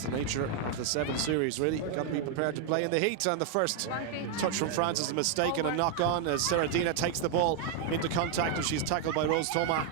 That's the nature of the 7 series, really. You've got to be prepared to play in the heat. And the first touch from France is a mistake and a knock-on as Seradina takes the ball into contact and she's tackled by Rose Thomas.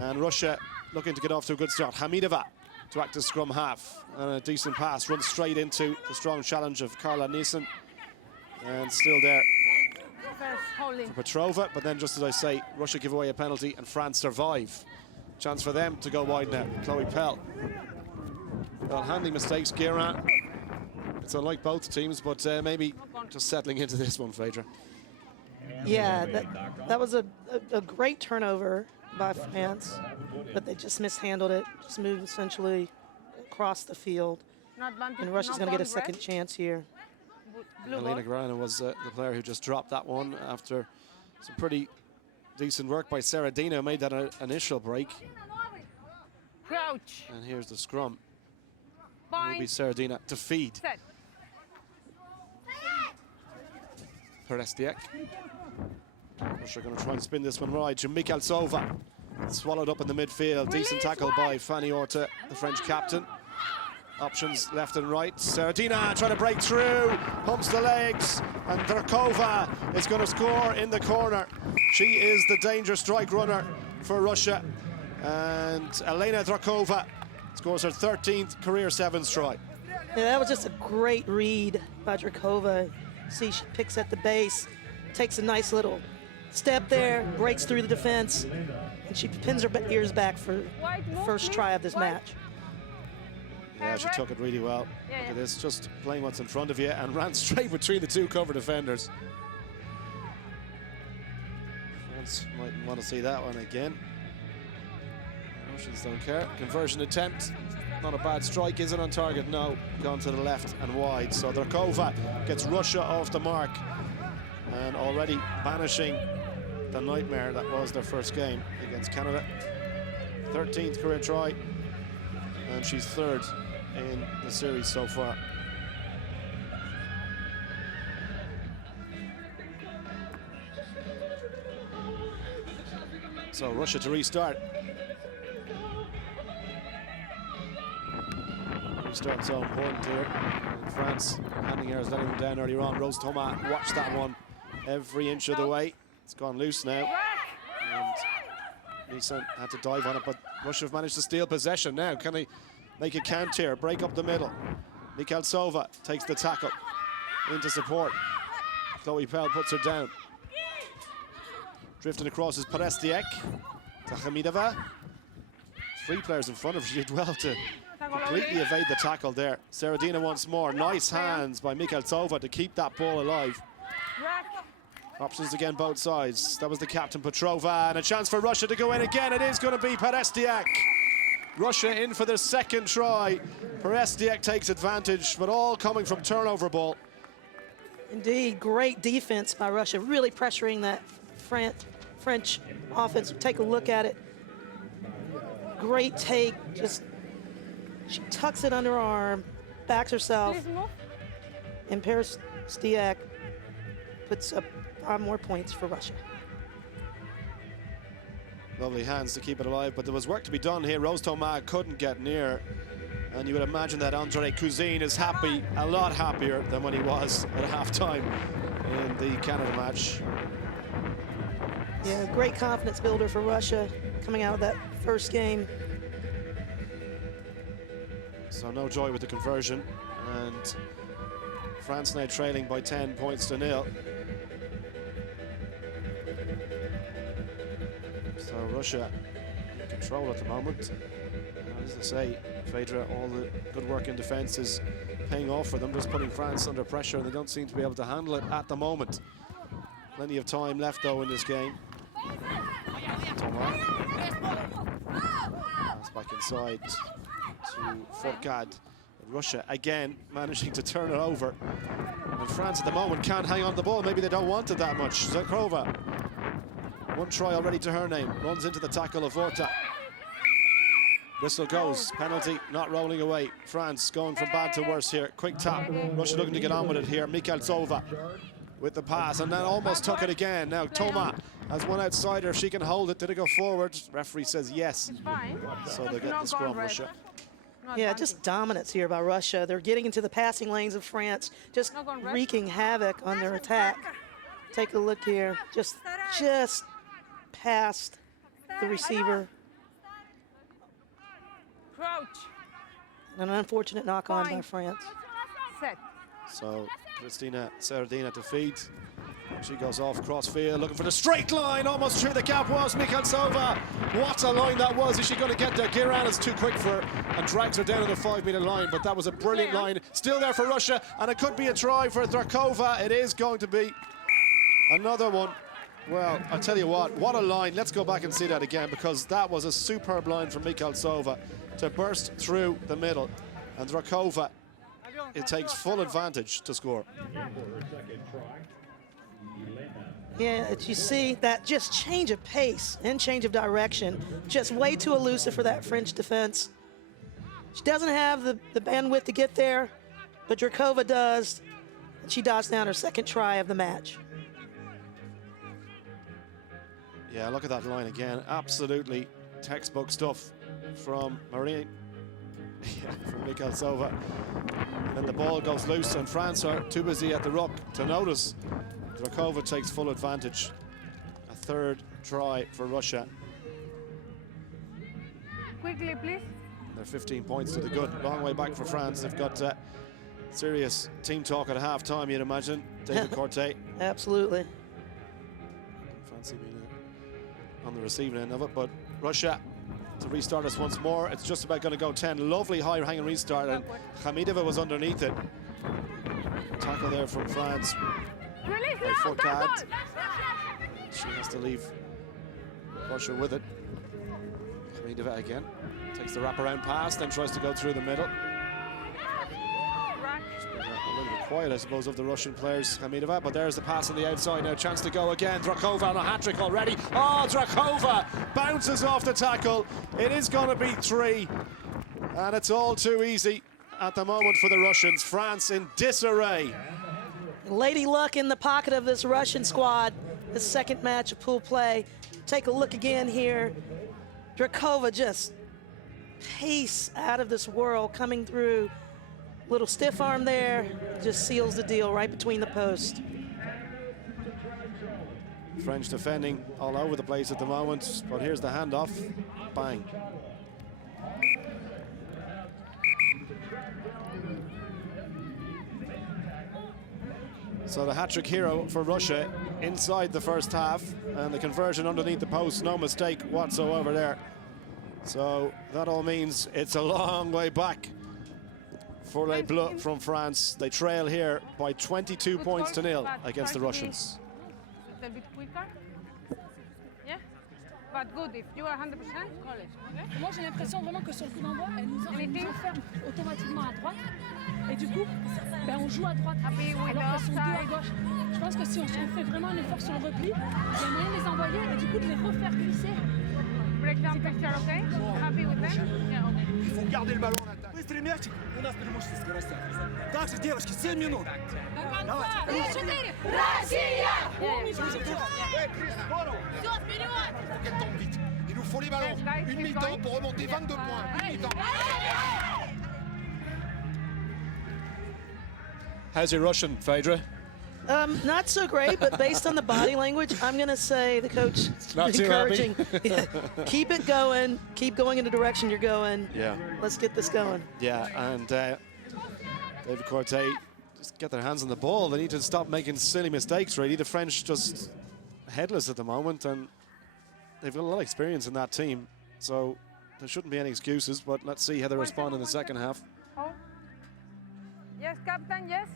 And Russia looking to get off to a good start. Hamidova to act as scrum half. And a decent pass runs straight into the strong challenge of Carla Nielsen. And still there for Petrova. But then, just as I say, Russia give away a penalty and France survive. Chance for them to go wide now. Chloe Pell. Well, handling mistakes, Guerin. It's unlike both teams, but maybe just settling into this one, Phaedra. Yeah, that was a great turnover by France, but they just mishandled it, just moved essentially across the field. And Russia's going to get a second chance here. Elena Grana was the player who just dropped that one after some pretty decent work by Seradina, who made that initial break. Crouch. And here's the scrum. It will be Seradina to feed. Perestiek. Russia going to try and spin this one right to Mikaltsova. Swallowed up in the midfield. Decent tackle by Fanny Orta, the French captain. Options left and right. Seradina trying to break through. Pumps the legs. And Drakova is going to score in the corner. She is the danger strike runner for Russia. And Elena Drakova scores her 13th career sevens try. Yeah, that was just a great read by Drakova. See, she picks at the base, takes a nice little step there, breaks through the defense, and she pins her ears back for the first try of this match. Yeah, she took it really well. Look at this, just playing what's in front of you and ran straight between the 2 cover defenders. France might want to see that one again. Russians don't care. Conversion attempt. Not a bad strike, is it on target? No, gone to the left and wide. So Drakova gets Russia off the mark and already banishing the nightmare that was their first game against Canada. 13th career try, and she's 3rd in the series so far. So Russia to restart. Restart so important here. And France, handing errors, letting them down earlier on. Rose Thomas watched that one every inch of the way. It's gone loose now. And Nielsen had to dive on it, but Russia have managed to steal possession now. Can they make a count here? Break up the middle. Mikaltsova takes the tackle into support. Chloe Pell puts her down. Drifting across is Perestiek to Hamidova. 3 players in front of her. She did well to completely evade the tackle there. Seradina once more. Nice hands by Mikaltsova to keep that ball alive. Options again, both sides. That was the captain, Petrova, and a chance for Russia to go in again. It is going to be Perestiek. Russia in for their 2nd try. Perestiek takes advantage, but all coming from turnover ball. Indeed, great defense by Russia, really pressuring that French offense. Take a look at it. Great take, just she tucks it under her arm, backs herself, and Perestiek puts up 5 more points for Russia. Lovely hands to keep it alive, but there was work to be done here. Rose Thomas couldn't get near, and you would imagine that Andre Cousine is happy, a lot happier than when he was at halftime in the Canada match. Yeah, great confidence builder for Russia coming out of that first game. So no joy with the conversion, and France now trailing by 10 points to 0. So Russia in control at the moment. And as I say, Phaedra, all the good work in defence is paying off for them, just putting France under pressure, and they don't seem to be able to handle it at the moment. Plenty of time left though in this game. Thomas. Pass back inside to Fourcade. Russia again managing to turn it over. And France at the moment can't hang on to the ball. Maybe they don't want it that much. Zakharova, 1 try already to her name. Runs into the tackle of Orta. Whistle goes. Penalty not rolling away. France going from bad to worse here. Quick tap. Russia looking to get on with it here. Mikaltsova with the pass, and then almost took it again. Now Thomas has one outsider. If she can hold it, did it go forward? Referee says yes. So they get the scrum, Russia. Yeah, just dominance here by Russia. They're getting into the passing lanes of France, just wreaking havoc on their attack. Take a look here, just past the receiver. An unfortunate knock on by France. So Christina Sardina to feed. She goes off crossfield, looking for the straight line, almost through the gap was Mikhaltsova. What a line that was. Is she going to get there? Giran is too quick for her and drags her down to the 5-meter line, but that was a brilliant line. Still there for Russia, and it could be a try for Drakova. It is going to be another one. Well, I'll tell you what a line. Let's go back and see that again, because that was a superb line from Mikhaltsova to burst through the middle. And Drakova, it takes full advantage to score. Yeah, you see that just change of pace and change of direction, just way too elusive for that French defense. She doesn't have the bandwidth to get there, but Drakova does. And she dots down her second try of the match. Yeah, look at that line again. Absolutely textbook stuff from Marie. Yeah, from Mikhaltsova. And then the ball goes loose, and France are too busy at the ruck to notice. Drakova takes full advantage. A third try for Russia. Quickly, please. They're 15 points to the good. Long way back for France. They've got serious team talk at half-time, you'd imagine. David Corte. Absolutely. Fancy being on the receiving end of it, but Russia to restart us once more. It's just about going to go 10. Lovely high hanging restart, and Hamidova was underneath it. Tackle there from France. By Foucault. She has to leave Russia with it. Hamidova again. Takes the wraparound pass, then tries to go through the middle. A little bit quiet, I suppose, of the Russian players, Hamidova, but there's the pass on the outside now. Chance to go again. Drakova on a hat-trick already. Oh, Drakova bounces off the tackle. It is going to be 3, and it's all too easy at the moment for the Russians. France in disarray. Lady luck in the pocket of this Russian squad. The second match of pool play. Take a look again here. Drakova just pace out of this world, coming through. Little stiff arm there, just seals the deal right between the posts. French defending all over the place at the moment, but here's the handoff. Bang. So the hat-trick hero for Russia inside the first half, and the conversion underneath the post, no mistake whatsoever there. So that all means it's a long way back for Les Bleus from France. They trail here by 22 points to 0 against the Russians. A little bit quicker. Yeah, but good. If you are 100%, call it. Okay? Moi, j'ai l'impression vraiment que sur le coup d'envoi, elle nous enferme automatiquement à droite. Et du coup, ben, on joue à droite. Alors qu'elles sont deux à gauche. Je pense que si on fait vraiment un effort sur le repli, il y a moyen de les envoyer et du coup de les refaire glisser. Break down picture, okay? Happy with them? Yeah, okay. Il faut garder le ballon en attaque. Быстрый мячик. У нас преимущество скоростя. Так же, девушки, 7 минут. Давайте. 4. Россия! Все, вперед! Il faut qu'elle tombe vite. Il nous faut les ballons. Une mi-temps pour remonter 22 points. Une mi-temps. How's your Russian, Phaedra? Not so great, but based on the body language, I'm going to say the coach Not too encouraging. Yeah, keep it going. Keep going in the direction you're going. Yeah. Let's get this going. Yeah, and David Corte, just get their hands on the ball. They need to stop making silly mistakes, really. The French just headless at the moment, and they've got a lot of experience in that team. So there shouldn't be any excuses, but let's see how they respond in the second half. Oh. Yes, Captain, yes.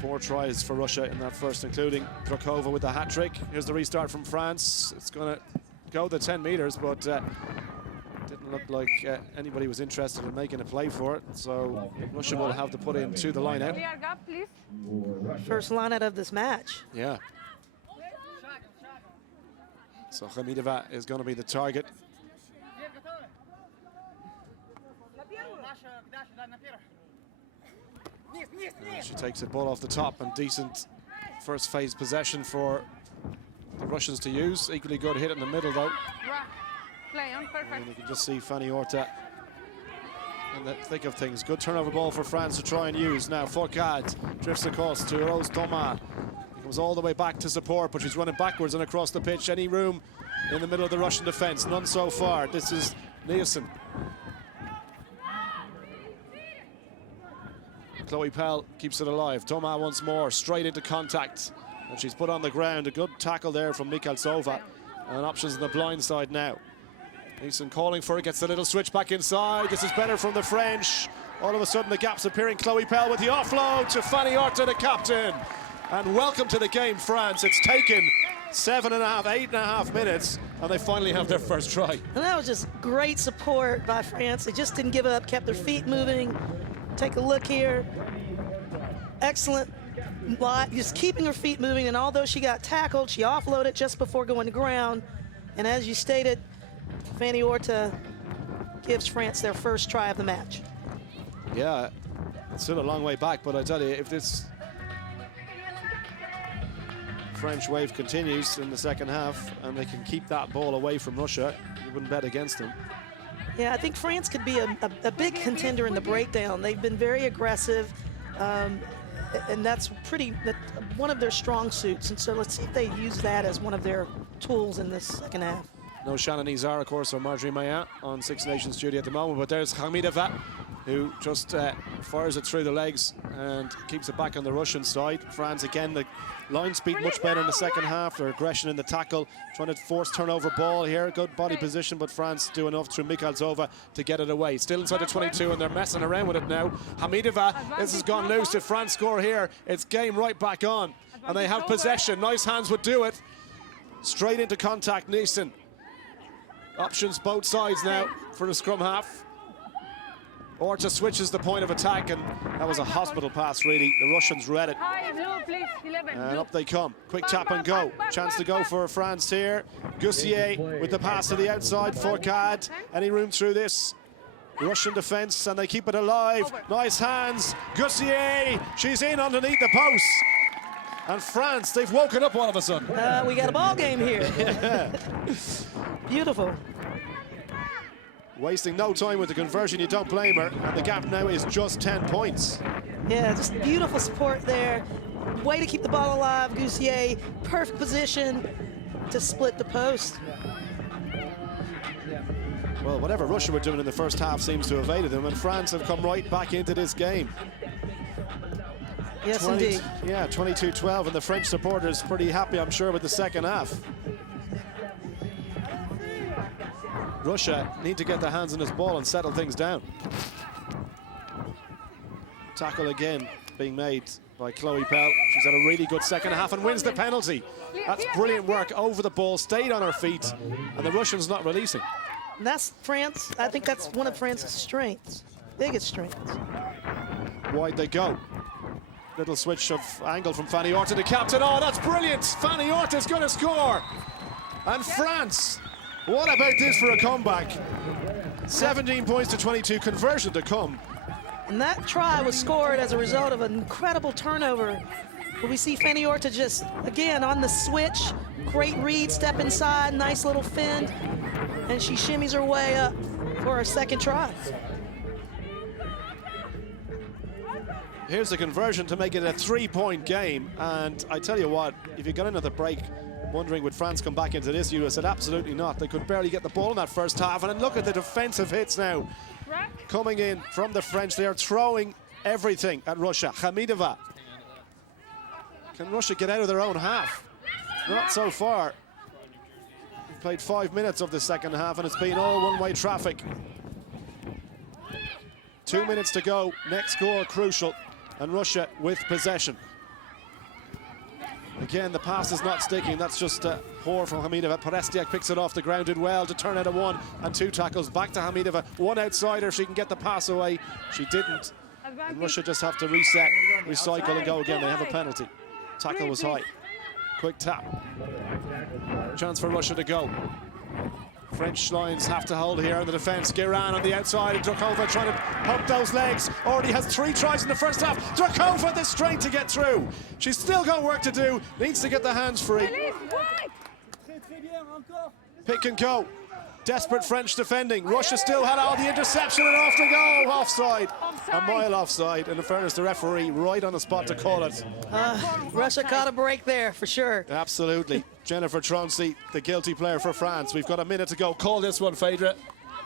4 tries for Russia in that first, including Drakova with the hat-trick. Here's the restart from France. It's going to go the 10 meters, but didn't look like anybody was interested in making a play for it. So Russia will have to put in to the line out. Clear gap, please. First line out of this match. Yeah. So Hamidova is going to be the target. She takes the ball off the top, and decent first phase possession for the Russians to use. Equally good hit in the middle, though. Play on, perfect. And you can just see Fanny Horta in the thick of things. Good turnover ball for France to try and use. Now Fourcade drifts across to Rose Thomas. He comes all the way back to support, but she's running backwards and across the pitch. Any room in the middle of the Russian defence? None so far. This is Nielsen. Chloe Pell keeps it alive. Thomas once more, straight into contact. And she's put on the ground. A good tackle there from Mikhaltsova. And options on the blind side now. Nielsen calling for it, gets the little switch back inside. This is better from the French. All of a sudden the gap's appearing. Chloe Pell with the offload to Fanny Horta, the captain. And welcome to the game, France. It's taken 8.5 minutes, and they finally have their first try. And that was just great support by France. They just didn't give up, kept their feet moving. Take a look here. Excellent. Just keeping her feet moving, and although she got tackled, she offloaded just before going to ground. And as you stated, Fanny Horta gives France their first try of the match. Yeah, it's still a long way back, but I tell you, if this French wave continues in the second half and they can keep that ball away from Russia, you wouldn't bet against them. Yeah, I think France could be a big contender in the breakdown. They've been very aggressive, and that's one of their strong suits. And so let's see if they use that as one of their tools in this second half. No Shannon Izar, of course, or Marjorie Maillat on Six Nations duty at the moment, but there's Hamidova, who just fires it through the legs and keeps it back on the Russian side. France, again, the line speed much better in the second half. Their aggression in the tackle, trying to force turnover ball here. Good body position, but France do enough through Mikhaltsova to get it away. Still inside the 22, and they're messing around with it now. Hamidova, this has gone loose. If France score here, it's game right back on. And they have possession. Nice hands would do it. Straight into contact, Nielsen. Options both sides now for the scrum half. Horta switches the point of attack, and that was a hospital pass, really. The Russians read it. And up they come. Quick tap and go. Chance to go for France here. Goussier with the pass to the outside. Fourcade. Any room through this Russian defence, and they keep it alive. Nice hands. Goussier. She's in underneath the post. And France, they've woken up all of a sudden. We got a ball game here. Beautiful. Wasting no time with the conversion, you don't blame her. And the gap now is just 10 points. Yeah, just beautiful support there. Way to keep the ball alive, Goussier. Perfect position to split the post. Well, whatever Russia were doing in the first half seems to have evaded them, and France have come right back into this game. Yes, indeed. Yeah, 22-12, and the French supporters pretty happy, I'm sure, with the second half. Russia need to get their hands on this ball and settle things down. Tackle again being made by Chloe Pell. She's had a really good second half and wins the penalty. That's brilliant work over the ball, stayed on her feet, and the Russians not releasing. And that's France. I think that's one of France's strengths, biggest strengths. Wide they go. Little switch of angle from Fanny Horta, the captain. Oh, that's brilliant. Fanny Horta's going to score. And France, what about this for a comeback? 17 points to 22, conversion to come. And that try was scored as a result of an incredible turnover. But we see Fanny Horta just, again, on the switch. Great read, step inside, nice little fend. And she shimmies her way up for her second try. Here's the conversion to make it a 3-point game. And I tell you what, if you got another break wondering would France come back into this, you would have said absolutely not. They could barely get the ball in that first half. And then look at the defensive hits now coming in from the French. They are throwing everything at Russia. Hamidova. Can Russia get out of their own half? Not so far. We've played 5 minutes of the second half and it's been all one-way traffic. 2 minutes to go. Next goal crucial. And Russia with possession. Again, the pass is not sticking. That's just poor from Hamidova. Perestiak picks it off the ground, did well to turn out a 1 and 2 tackles. Back to Hamidova. One outsider. She can get the pass away. She didn't. And Russia just have to reset, recycle, and go again. They have a penalty. Tackle was high. Quick tap. Chance for Russia to go. French lines have to hold here in the defence. Guérin on the outside, and Drakova trying to pump those legs. Already has 3 tries in the first half. Drakova the strength to get through. She's still got work to do. Needs to get the hands free. Pick and go. Desperate French defending. Russia still had all the interception and off they go. Offside. A mile offside. And in fairness, the referee right on the spot to call it. Russia caught a break there for sure. Absolutely. Jennifer Troncy, the guilty player for France. We've got a minute to go. Call this one, Phaedra.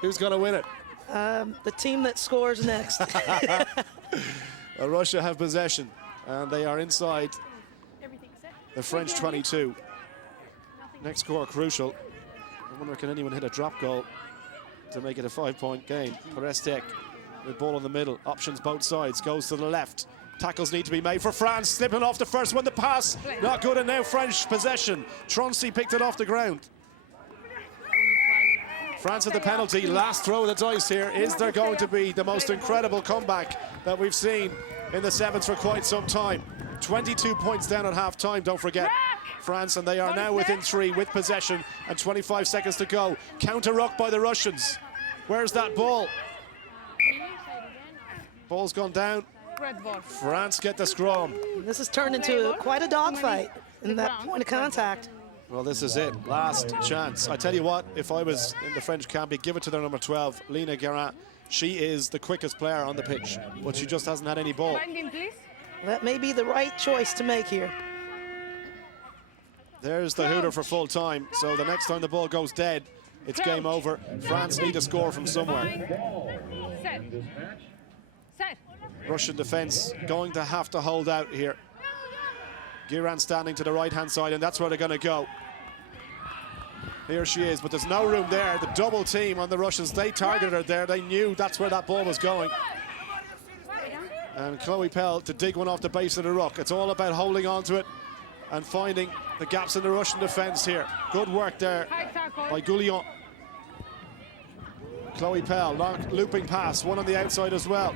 Who's going to win it? The team that scores next. Russia have possession, and they are inside the French 22. Next score crucial. I wonder, can anyone hit a drop goal to make it a 5-point game? Perestek with ball in the middle. Options both sides. Goes to the left. Tackles need to be made for France. Slipping off the first one. The pass not good, and now French possession. Troncy picked it off the ground. France at the penalty. Last throw of the dice here. Is there going to be the most incredible comeback that we've seen in the sevens for quite some time? 22 points down at half-time, don't forget. France, and they are now within 3 with possession and 25 seconds to go. Counter-ruck by the Russians. Where's that ball? Ball's gone down. France get the scrum. This has turned into quite a dogfight in that point of contact. Well, this is it. Last chance. I tell you what, if I was in the French camp, I'd give it to their number 12, Lina Guerin. She is the quickest player on the pitch, but she just hasn't had any ball. That may be the right choice to make here. There's the hooter for full time. So the next time the ball goes dead, it's game over. France need to score from somewhere. Russian defense going to have to hold out here. Guerin standing to the right-hand side, and that's where they're going to go. Here she is, but there's no room there. The double team on the Russians, they targeted her there. They knew that's where that ball was going. And Chloe Pell to dig one off the base of the ruck. It's all about holding on to it and finding the gaps in the Russian defense here. Good work there by Goulion. Chloe Pell, long looping pass, one on the outside as well.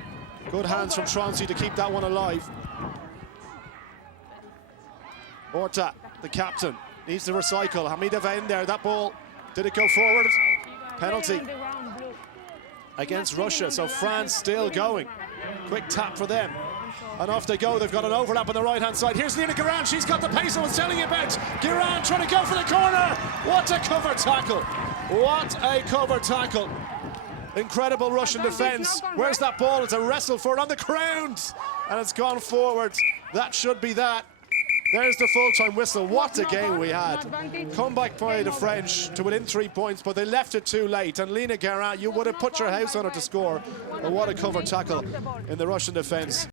Good hands from Troncy to keep that one alive. Orta, the captain, needs to recycle. Hamidova in there, that ball, did it go forward? Penalty against Russia, so France still going. Quick tap for them. And off they go. They've got an overlap on the right-hand side. Here's Lina Guerin. She's got the pace I was telling you about. Guerin trying to go for the corner. What a cover tackle. What a cover tackle. Incredible Russian defense. Where's that ball? It's a wrestle for it on the ground. And it's gone forward. That should be that. There's the full-time whistle. What a game we had. Comeback by the French to within 3 points, but they left it too late. And Lina Guerin, you would have put your house on her to score. But what a cover tackle in the Russian defense.